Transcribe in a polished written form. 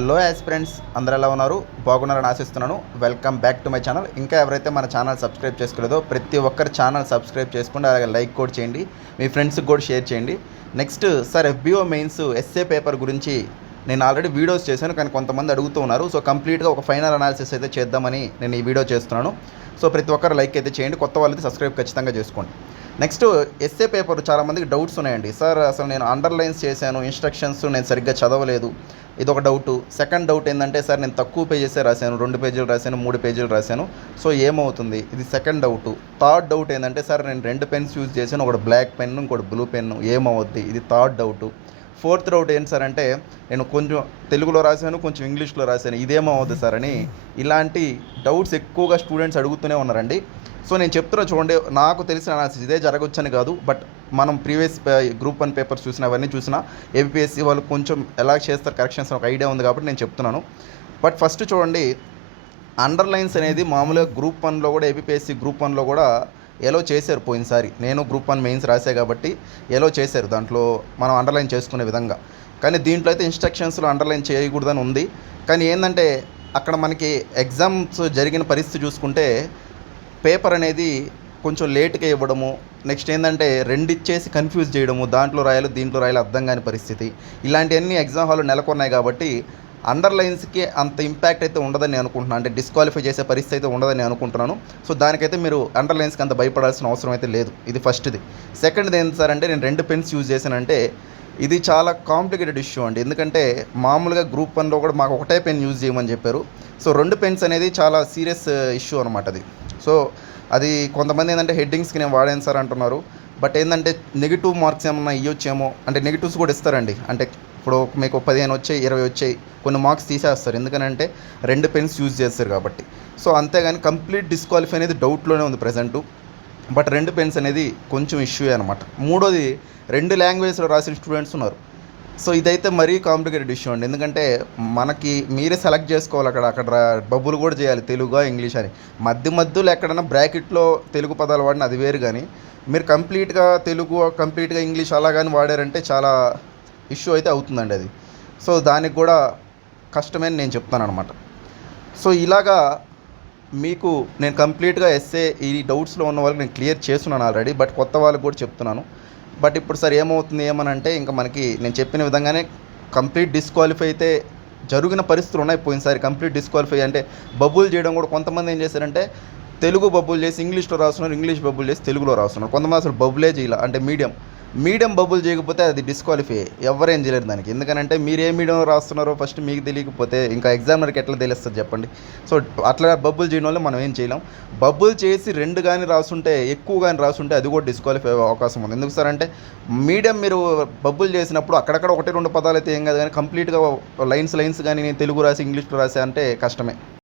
Hello aspirants, అందరూ ఎలా ఉన్నారు? బాగున్నారని ఆశిస్తున్నాను. Welcome back to my channel. ఇంకా ఎవరైతే మన ఛానల్ సబ్స్క్రైబ్ చేసుకోలేదో ప్రతి ఒక్కరు ఛానల్ సబ్స్క్రైబ్ చేసుకోండి, అలాగే లైక్ కూడా చేయండి, మీ ఫ్రెండ్స్కి కూడా షేర్ చేయండి. Next sir, FBO mains SA paper గురించి నేను ఆల్రెడీ వీడియోస్ చేశాను, కానీ కొంతమంది అడుగుతూ ఉన్నారు. సో కంప్లీట్గా ఒక ఫైనల్ అనాలిసిస్ అయితే చేద్దామని నేను ఈ వీడియో చేస్తున్నాను. సో ప్రతి ఒక్కరు లైక్ అయితే చేయండి, కొత్త వాళ్ళైతే సబ్స్క్రైబ్ ఖచ్చితంగా చేసుకోండి. నెక్స్ట్ ఎస్ఏ పేపర్ చాలామందికి డౌట్స్ ఉన్నాయండి. సార్ అసలు నేను అండర్లైన్స్ చేశాను, ఇన్స్ట్రక్షన్స్ నేను సరిగ్గా చదవలేదు, ఇది ఒక డౌటు. సెకండ్ డౌట్ ఏంటంటే, సార్ నేను తక్కువ పేజెసే రాశాను, 2 పేజీలు రాశాను, 3 పేజీలు రాశాను, సో ఏమవుతుంది? ఇది సెకండ్ డౌటు. థర్డ్ డౌట్ ఏంటంటే, సార్ నేను 2 పెన్స్ యూజ్ చేశాను, ఒకటి బ్లాక్ పెన్, ఇంకోటి బ్లూ పెన్, ఏమవుద్ది? ఇది థర్డ్ డౌటు. ఫోర్త్ డౌట్ ఏంటి సార్ అంటే, నేను కొంచెం తెలుగులో రాశాను, కొంచెం ఇంగ్లీష్లో రాశాను, ఇదేమవుద్ది సార్ అని ఇలాంటి డౌట్స్ ఎక్కువగా స్టూడెంట్స్ అడుగుతూనే ఉన్నారండి. సో నేను చెప్తున్నా చూడండి, నాకు తెలిసిన అనాలిసిస్ ఇదే జరగవచ్చని కాదు, బట్ మనం ప్రీవియస్ గ్రూప్ 1 పేపర్స్ చూసిన అవన్నీ చూసినా ఏపీఎస్సీ వాళ్ళు కొంచెం ఎలా చేస్తారు కరెక్షన్స్ ఒక ఐడియా ఉంది కాబట్టి నేను చెప్తున్నాను. బట్ ఫస్ట్ చూడండి, అండర్లైన్స్ అనేది మామూలుగా గ్రూప్ 1లో కూడా, ఏపీఎస్సీ గ్రూప్ 1లో కూడా ఎలో చేశారు పోయినసారి. నేను గ్రూప్ 1 మెయిన్స్ రాసే కాబట్టి ఎలో చేశారు, దాంట్లో మనం అండర్లైన్ చేసుకునే విధంగా. కానీ దీంట్లో అయితే ఇన్స్ట్రక్షన్స్లో అండర్లైన్ చేయకూడదని ఉంది. కానీ ఏంటంటే, అక్కడ మనకి ఎగ్జామ్స్ జరిగిన పరిస్థితి చూసుకుంటే పేపర్ అనేది కొంచెం లేట్గా ఇవ్వడము, నెక్స్ట్ ఏంటంటే 2 ఇచ్చేసి కన్ఫ్యూజ్ చేయడము, దాంట్లో రాయాలి దీంట్లో రాయాలి అర్థం కాని పరిస్థితి, ఇలాంటివన్నీ ఎగ్జామ్ హాల్లో నెలకొన్నాయి. కాబట్టి అండర్లైన్స్కి అంత ఇంపాక్ట్ అయితే ఉండదని నేను అనుకుంటున్నాను, అంటే డిస్క్వాలిఫై చేసే పరిస్థితి అయితే ఉండదని అనుకుంటున్నాను. సో దానికైతే మీరు అండర్లైన్స్కి అంత భయపడాల్సిన అవసరం అయితే లేదు. ఇది ఫస్ట్ది. సెకండ్ది ఏంటి సార్ అంటే, నేను 2 పెన్స్ యూజ్ చేశానంటే ఇది చాలా కాంప్లికేటెడ్ ఇష్యూ అండి. ఎందుకంటే మామూలుగా గ్రూప్ 1లో కూడా మాకు ఒకటే పెన్ యూజ్ చేయమని చెప్పారు. సో 2 పెన్స్ అనేది చాలా సీరియస్ ఇష్యూ అనమాట అది. సో అది కొంతమంది ఏంటంటే హెడ్డింగ్స్కి నేను వాడాను సార్ అంటున్నారు. బట్ ఏంటంటే నెగిటివ్ మార్క్స్ ఏమన్నా ఇవ్వచ్చేమో, అంటే నెగిటివ్స్ కూడా ఇస్తారండి. అంటే ఇప్పుడు మీకు 15 వచ్చాయి, 20 వచ్చాయి, కొన్ని మార్క్స్ తీసేస్తారు, ఎందుకనంటే 2 పెన్స్ యూజ్ చేస్తారు కాబట్టి. సో అంతేగాని కంప్లీట్ డిస్క్వాలిఫై అనేది డౌట్లోనే ఉంది ప్రజెంటు. బట్ 2 పెన్స్ అనేది కొంచెం ఇష్యూ అనమాట. మూడోది, 2 లాంగ్వేజ్లో రాసిన స్టూడెంట్స్ ఉన్నారు. సో ఇదైతే మరీ కాంప్లికేటెడ్ ఇష్యూ అండి. ఎందుకంటే మనకి మీరే సెలెక్ట్ చేసుకోవాలి, అక్కడ బబుల్ కూడా చేయాలి, తెలుగు ఇంగ్లీష్ అని. మధ్యలో ఎక్కడైనా బ్రాకెట్లో తెలుగు పదాలు వాడిన అది వేరు, కానీ మీరు కంప్లీట్గా తెలుగు కంప్లీట్గా ఇంగ్లీష్ అలా కానీ వాడారంటే చాలా ఇష్యూ అయితే అవుతుందండి అది. సో దానికి కూడా కష్టమే అని నేను చెప్తాను అనమాట. సో ఇలాగా మీకు నేను కంప్లీట్గా ఎస్ఏ ఈ డౌట్స్లో ఉన్న వాళ్ళకి నేను క్లియర్ చేస్తున్నాను ఆల్రెడీ, బట్ కొత్త వాళ్ళకి కూడా చెప్తున్నాను. బట్ ఇప్పుడు సార్ ఏమవుతుంది ఏమనంటే, ఇంకా మనకి నేను చెప్పిన విధంగానే కంప్లీట్ డిస్క్వాలిఫై అయితే జరిగిన పరిస్థితులు ఉన్నాయి. పోయినసారి కంప్లీట్ డిస్క్వాలిఫై అంటే బబుల్ చేయడం కూడా, కొంతమంది ఏం చేశారంటే తెలుగు బబుల్ చేసి ఇంగ్లీష్లో రాస్తున్నారు, ఇంగ్లీష్ బబుల్ చేసి తెలుగులో రాస్తున్నారు. కొంతమంది అసలు బబులే చేయాలి, అంటే మీడియం బబుల్ చేయకపోతే అది డిస్క్వాలిఫై, ఎవరేం చేయలేరు దానికి. ఎందుకనంటే మీరు ఏ మీడియంలో రాస్తున్నారో ఫస్ట్ మీకు తెలియకపోతే ఇంకా ఎగ్జామినర్కి ఎట్లా తెలుస్తుంది చెప్పండి. సో అట్లా బబుల్ చేయడం వల్ల మనం ఏం చేయలేం. బబుల్ చేసి 2 కానీ రాసుంటే, ఎక్కువ కానీ రాసుంటే అది కూడా డిస్క్వాలిఫై అయ్యే అవకాశం ఉంది. ఎందుకు సార్ అంటే, మీడియం మీరు బబుల్ చేసినప్పుడు అక్కడక్కడ 1-2 పదాలు అయితే ఏం కాదు, కానీ కంప్లీట్గా లైన్స్ కానీ నేను తెలుగు రాసి ఇంగ్లీష్లో రాసా అంటే కష్టమే.